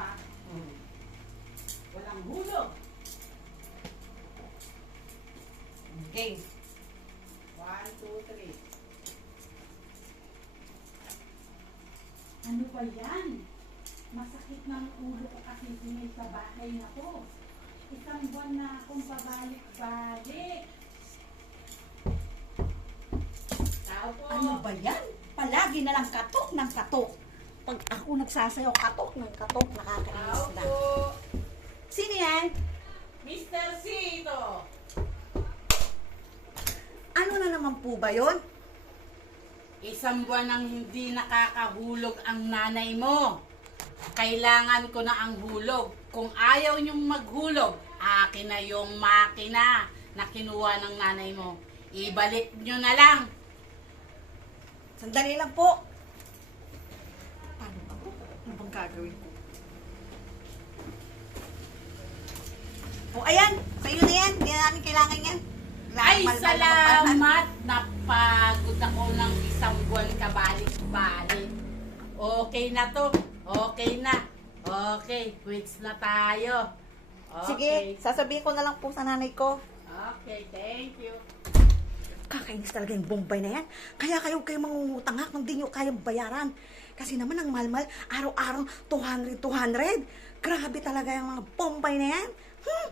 ba? Hmm. Walang hulog. Okay. One, two, three. Ano ba yan? Masakit ng ulo ko kasi tingin sa bahay na po. Isang buwan na akong pabalik-balik. Tao po. Ano ba yan? Palagi na lang katok ng katok. Pag ako nagsasayaw, katok ng katok, nakakainis na. Sino yan? Mr. C ito. Ano na naman po ba yon? Isang buwan nang hindi nakakahulog ang nanay mo. Kailangan ko na ang hulog. Kung ayaw niyong maghulog, akin na yung makina na kinuha ng nanay mo. Ibalik niyo na lang. Sandali lang po. Bang gagawin ko? O ayan, sa'yo na yan. Hindi na namin kailangan yan. Ay, salamat! Napagod ako ng isang buwan kabalik-balik. Okay na to. Okay na. Okay, quits na tayo. Sige, Okay. sasabihin ko na lang po sa nanay ko. Okay, thank. Kakainis talaga yung Bombay na yan. Kaya kayo kayo mangungutang ha kung di nyo kayang bayaran. Kasi naman ang mahal-mahal, araw-araw 200, 200. Grabe talaga yung mga Bombay na yan. Hmm,